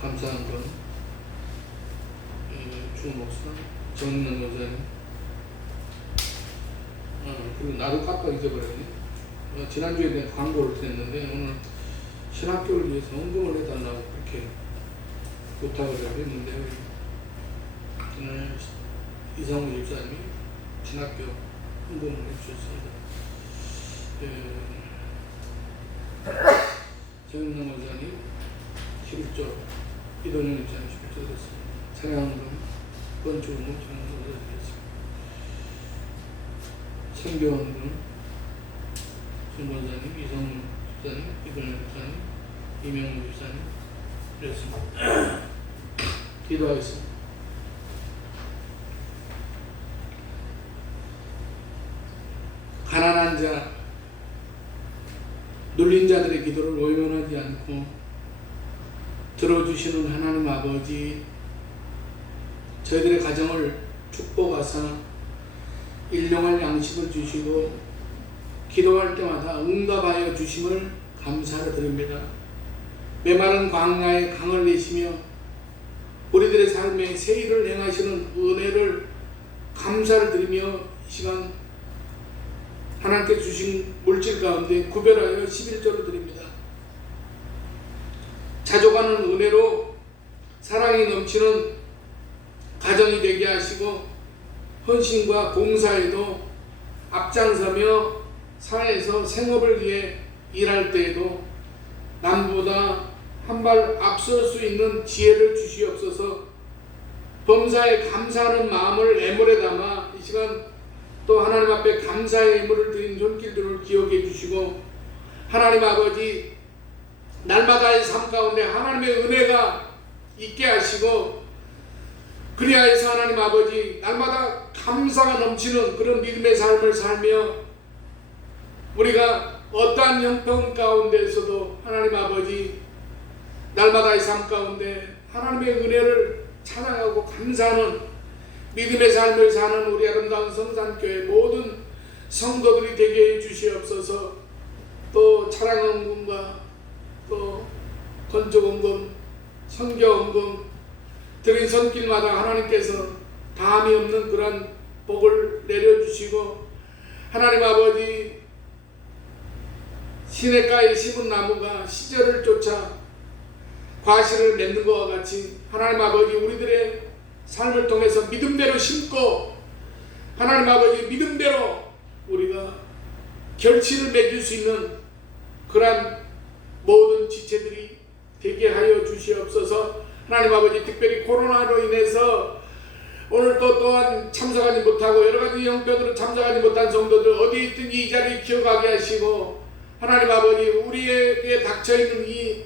감사한 건 주목사 정인남 목사님, 그리고 나도 깜빡 잊어버렸네. 지난주에 내가 광고를 드렸는데 오늘 신학교를 위해서 헌금을 해달라고 그렇게 부탁을 했는데 오늘 이상우 집사님이 신학교 헌금을 해주셨습니다. 정인남 목사님 11조, 이동현 집사님 11조 드렸습니다. 찬양헌금, 번주헌금, 찬양헌금 드렸습니다. 선교원군 정권사님, 이성문 집사님, 이근현 집사님, 이명무 집사님 이렇습니다. 기도하겠습니다. 가난한 자, 눌린 자들의 기도를 외면하지 않고 들어주시는 하나님 아버지, 저희들의 가정을 축복하사 일용할 양식을 주시고 기도할 때마다 응답하여 주심을 감사를 드립니다. 메마른 광야에 강을 내시며 우리들의 삶에 새 일을 행하시는 은혜를 감사를 드리며 이 시간 하나님께 주신 물질 가운데 구별하여 11조를 드립니다. 자족하는 은혜로 사랑이 넘치는 가정이 되게 하시고 헌신과 봉사에도 앞장서며 사회에서 생업을 위해 일할 때에도 남보다 한 발 앞설 수 있는 지혜를 주시옵소서. 범사에 감사하는 마음을 애물에 담아 이 시간 또 하나님 앞에 감사의 예물을 드린 손길들을 기억해 주시고 하나님 아버지, 날마다의 삶 가운데 하나님의 은혜가 있게 하시고 그리하여서 하나님 아버지, 날마다 감사가 넘치는 그런 믿음의 삶을 살며 우리가 어떠한 형편 가운데서도 하나님 아버지, 날마다의 삶 가운데 하나님의 은혜를 찬양하고 감사하는 믿음의 삶을 사는 우리 아름다운 성산교회 모든 성도들이 되게 해 주시옵소서. 또 차량헌금과 또 건축헌금, 선교헌금 드린 손길마다 하나님께서 다함이 없는 그런 복을 내려주시고 하나님 아버지, 시냇가에 심은 나무가 시절을 쫓아 과실을 맺는 것과 같이 하나님 아버지, 우리들의 삶을 통해서 믿음대로 심고 하나님 아버지, 믿음대로 우리가 결실을 맺을 수 있는 그러한 모든 지체들이 되게 하여 주시옵소서. 하나님 아버지, 특별히 코로나로 인해서 오늘 또한 참석하지 못하고 여러 가지 형편으로 참석하지 못한 성도들 어디 있든지 이 자리에 기억하게 하시고 하나님 아버지, 우리에게 닥쳐있는 이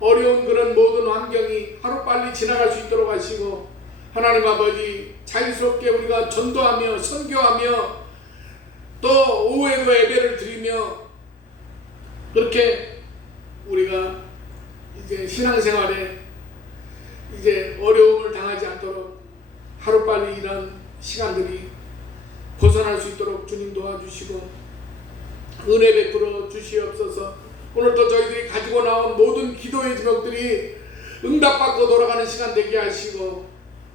어려운 그런 모든 환경이 하루빨리 지나갈 수 있도록 하시고 하나님 아버지, 자유스럽게 우리가 전도하며 선교하며 또 오후에도 예배를 드리며 그렇게 우리가 이제 신앙생활에 이제 어려움을 당하지 않도록 하루빨리 이런 시간들이 벗어날 수 있도록 주님 도와주시고 은혜 베풀어 주시옵소서. 오늘도 저희들이 가지고 나온 모든 기도의 제목들이 응답받고 돌아가는 시간 되게 하시고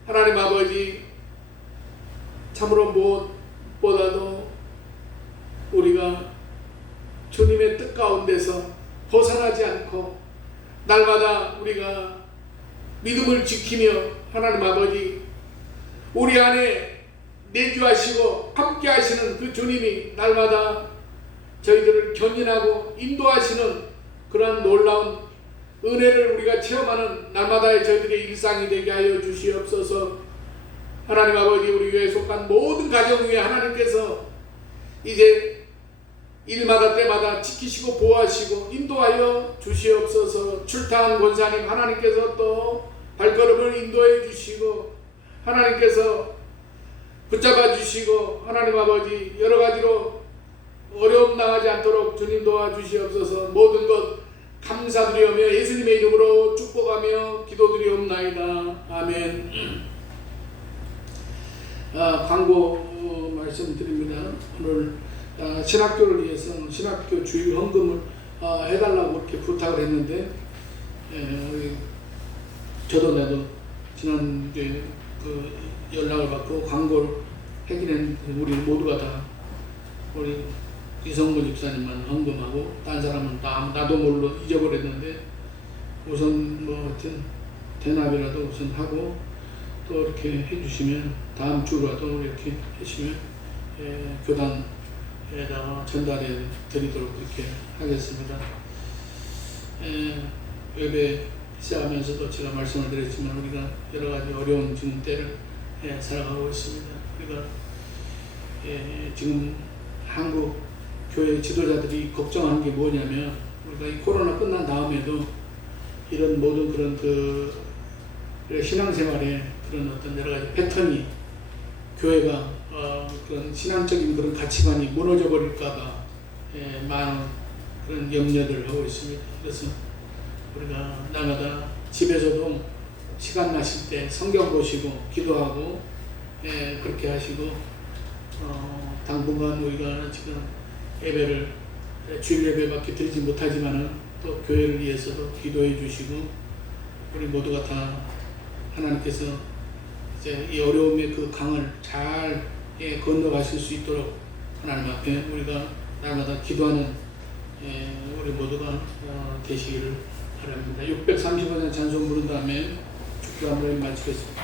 하나님 아버지, 참으로 무엇보다도 우리가 주님의 뜻 가운데서 벗어나지 않고 날마다 우리가 믿음을 지키며 하나님 아버지, 우리 안에 내주하시고 함께 하시는 그 주님이 날마다 저희들을 견인하고 인도하시는 그런 놀라운 은혜를 우리가 체험하는 날마다의 저희들의 일상이 되게 하여 주시옵소서. 하나님 아버지, 우리 교회에 속한 모든 가정 위에 하나님께서 이제 일마다 때마다 지키시고 보호하시고 인도하여 주시옵소서. 출타한 권사님 하나님께서 또 발걸음을 인도해 주시고 하나님께서 붙잡아 주시고 하나님 아버지, 여러 가지로 어려움 당하지 않도록 주님 도와주시옵소서. 모든 것 감사드리오며 예수님의 이름으로 축복하며 기도드리옵나이다. 아멘. 광고 말씀드립니다. 오늘 신학교를 위해서 신학교 주일 헌금을 해달라고 이렇게 부탁을 했는데 저도 나도 지난주에 그 연락을 받고 광고를 하긴 했는데 우리 모두가 다 우리 이성문 집사님만 헌금하고 딴 사람은 다 나도 몰라 잊어버렸는데 우선 뭐 하여튼 대납이라도 우선 하고 또 이렇게 해주시면 다음 주라도 이렇게 해주시면 교단에다가 전달해 드리도록 이렇게 하겠습니다. 예배 시작하면서도 제가 말씀을 드렸지만 우리가 여러 가지 어려운 지금 때를 살아가고 있습니다. 우리가 지금 한국 교회 지도자들이 걱정하는 게 뭐냐면 우리가 이 코로나 끝난 다음에도 이런 모든 그런 그 신앙생활에 그런 어떤 여러 가지 패턴이 교회가 그런 신앙적인 그런 가치관이 무너져 버릴까봐 많은 그런 염려를 하고 있습니다. 그래서 우리가 날마다 집에서도 시간 나실 때 성경 보시고 기도하고 그렇게 하시고 당분간 우리가 지금 예배를 주일 예배밖에 드리지 못하지만은 또 교회를 위해서도 기도해 주시고 우리 모두가 다 하나님께서 이제 이 어려움의 그 강을 잘 건너가실 수 있도록 하나님 앞에 우리가 날마다 기도하는 우리 모두가 되시기를 바랍니다. 635년 찬송 부른 다음에 축도 한 번 마치겠습니다.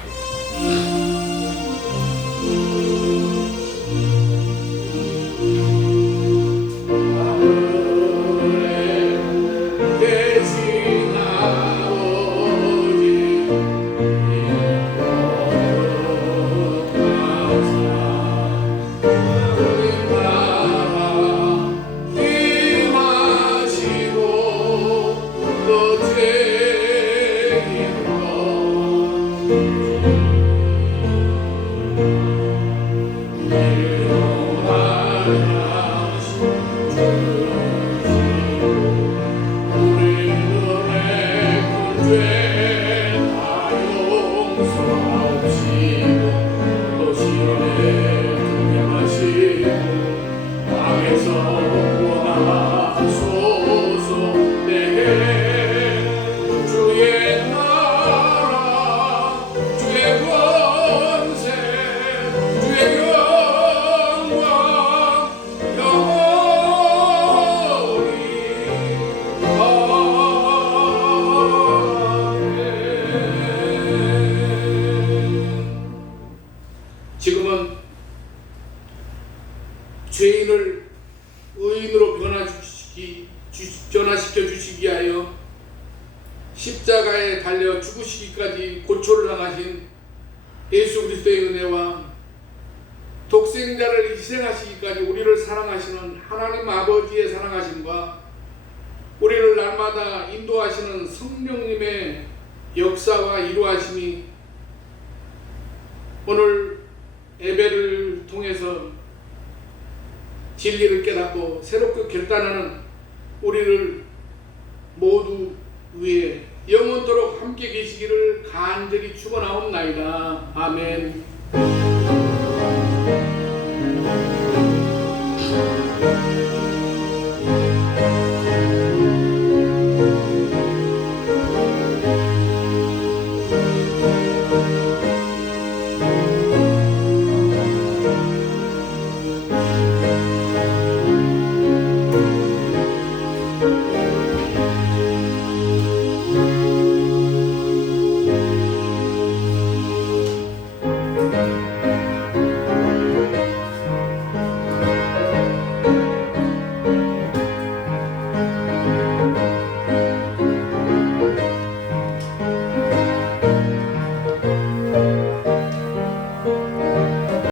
지금은 죄인을 의인으로 변화시켜 주시기 위하여 십자가에 달려 죽으시기까지 고초를 당하신 예수 그리스도의 은혜와 독생자를 희생하시기까지 우리를 사랑하시는 하나님 아버지의 사랑하심과 우리를 날마다 인도하시는 성령님의 역사와 이루하심이 오늘 예배를 통해서 진리를 깨닫고 새롭게 결단하는 우리를 모두 위해 영원토록 함께 계시기를 간절히 축원하옵나이다. 아멘.